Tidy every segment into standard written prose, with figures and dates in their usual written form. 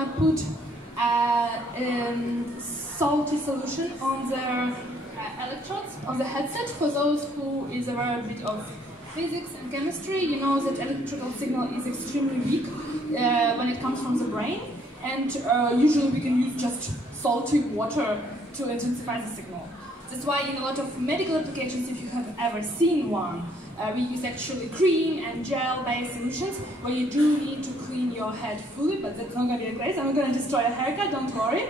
gonna put salty solution on their electrodes on the headset. For those who is aware a bit of physics and chemistry, you know that electrical signal is extremely weak when it comes from the brain, and usually we can use just salty water to intensify the signal. That's why in a lot of medical applications, if you have ever seen one, we use actually cream and gel-based solutions where you do need to clean your head fully, but that's not going to be the case. I'm not going to destroy a haircut, don't worry.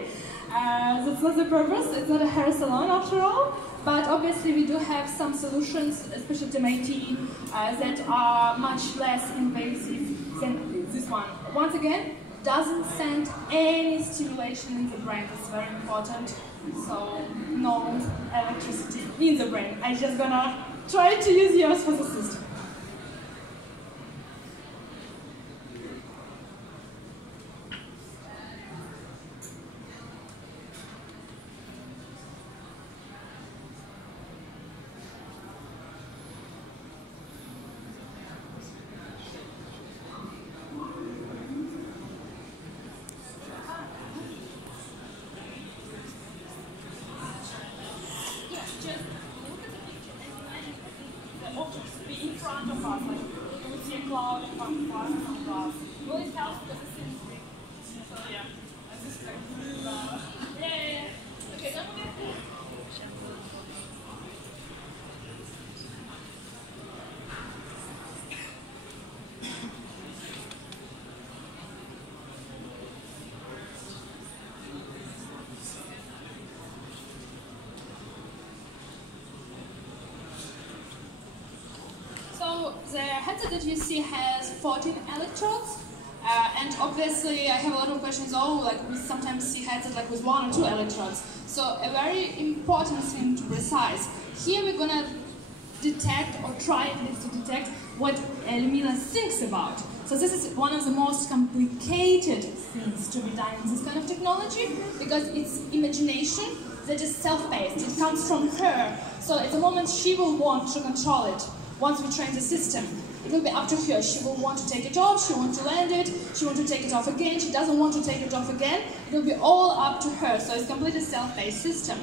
That's not the purpose. It's not a hair salon after all. But obviously we do have some solutions, especially MIT, that are much less invasive than this one. Once again, doesn't send any stimulation in the brain. That's very important. So no electricity in the brain. I'm just gonna try to use yours for the system. In front of us, like you would see a cloud in front of us, some clouds. Well, it helps because it's in free. So yeah, this is like, yeah. Okay, don't forget. So the headset that you see has 14 electrodes, and obviously I have a lot of questions. Oh, like we sometimes see headsets like with 1 or 2 electrodes. So a very important thing to precise. Here we're gonna detect or try at least to detect what Lumina thinks about. So this is one of the most complicated things to be done in this kind of technology because it's imagination that is self-paced. It comes from her. So at the moment she will want to control it. Once we train the system, it will be up to her. She will want to take it off, she wants to land it, she wants to take it off again, she doesn't want to take it off again. It will be all up to her, so it's a completely self-paced system.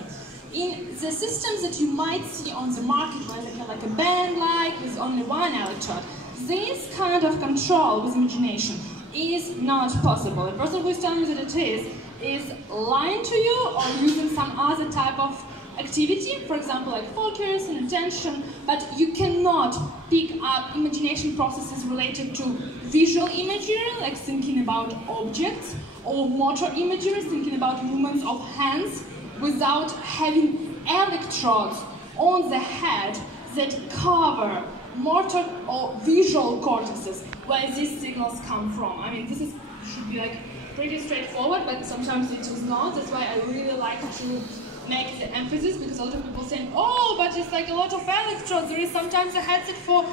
In the systems that you might see on the market, like a band light with only 1 electrode, this kind of control with imagination is not possible. The person who is telling you that it is lying to you or using some other type of activity, for example, like focus and attention, but you cannot pick up imagination processes related to visual imagery, like thinking about objects, or motor imagery, thinking about movements of hands, without having electrodes on the head that cover motor or visual cortices, where these signals come from. I mean, should be like pretty straightforward, but sometimes it is not. That's why I really like to make the emphasis, because a lot of people saying, oh, but it's like a lot of electrodes. There is sometimes a headset for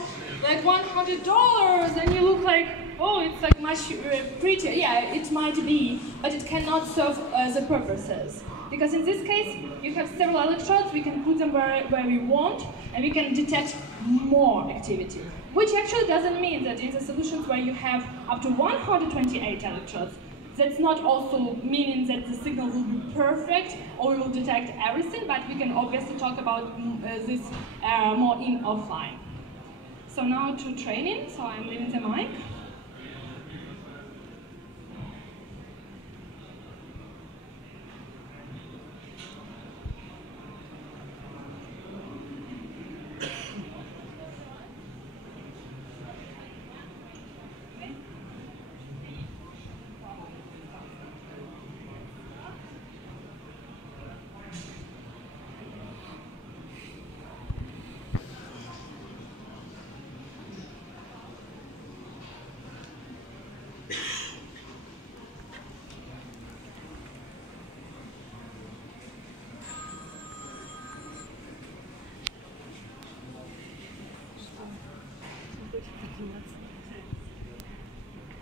like $100, and you look like, oh, it's like much prettier. Yeah, it might be, but it cannot serve the purposes. Because in this case, you have several electrodes, we can put them where we want, and we can detect more activity. Which actually doesn't mean that in the solutions where you have up to 128 electrodes, that's not also meaning that the signal will be perfect or we will detect everything, but we can obviously talk about this more in offline. So now to training, so I'm leaving the mic.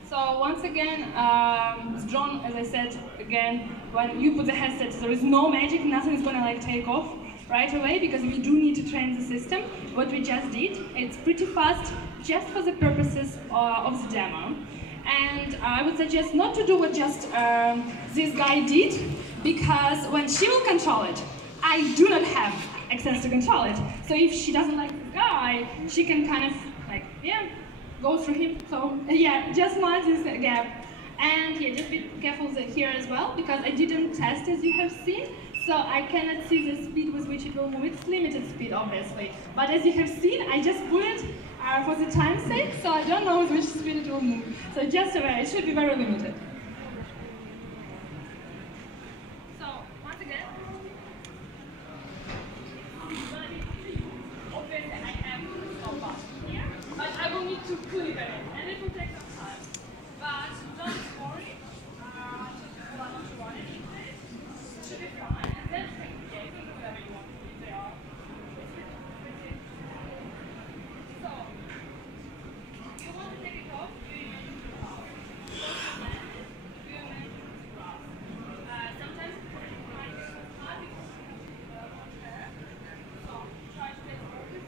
So once again, John, as I said again, when you put the headset, there is no magic, nothing is gonna like take off right away, because we do need to train the system. What we just did, it's pretty fast, just for the purposes of the demo. And I would suggest not to do what just this guy did, because when she will control it, I do not have access to control it. So if she doesn't like this guy, she can kind of like, yeah, go through him. So yeah, just mind this gap. And yeah, just be careful here as well, because I didn't test, as you have seen. So I cannot see the speed with which it will move. It's limited speed, obviously. But as you have seen, I just put it for the time's sake, so I don't know with which speed it will move. So just aware, it should be very limited. So, once again, obviously I have the stop button here, but I will need to click it, and it will take some time. But don't worry, not to run it. It should be fine. And then yeah, you can do whatever you want if they are. So, you want to take it off, do you mean to off? Do you mean to off? Sometimes it might be hard because it's there. So, try to get focus.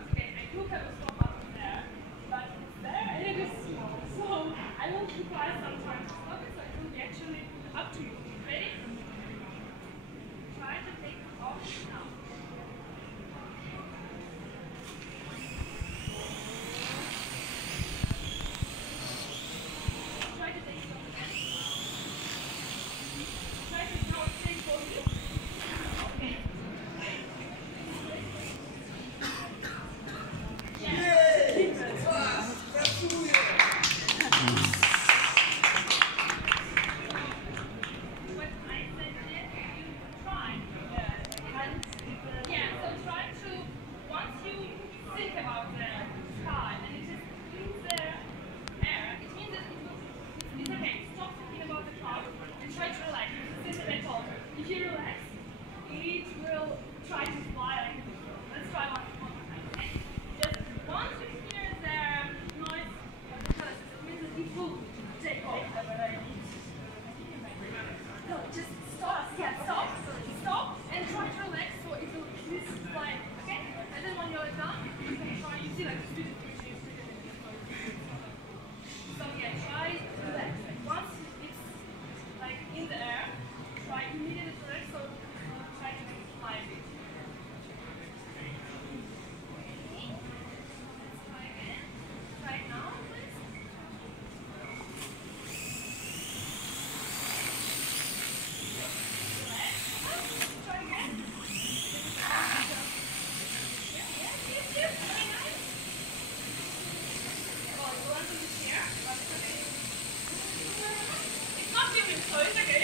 Okay, I do have a stop button there, but it's there and it is small. So, I will require some time to stop it, so it will be actually up to you. Ready? Try to take it off now. Try to take it off again. Try to now take focus. Okay. It's not giving, so it's okay.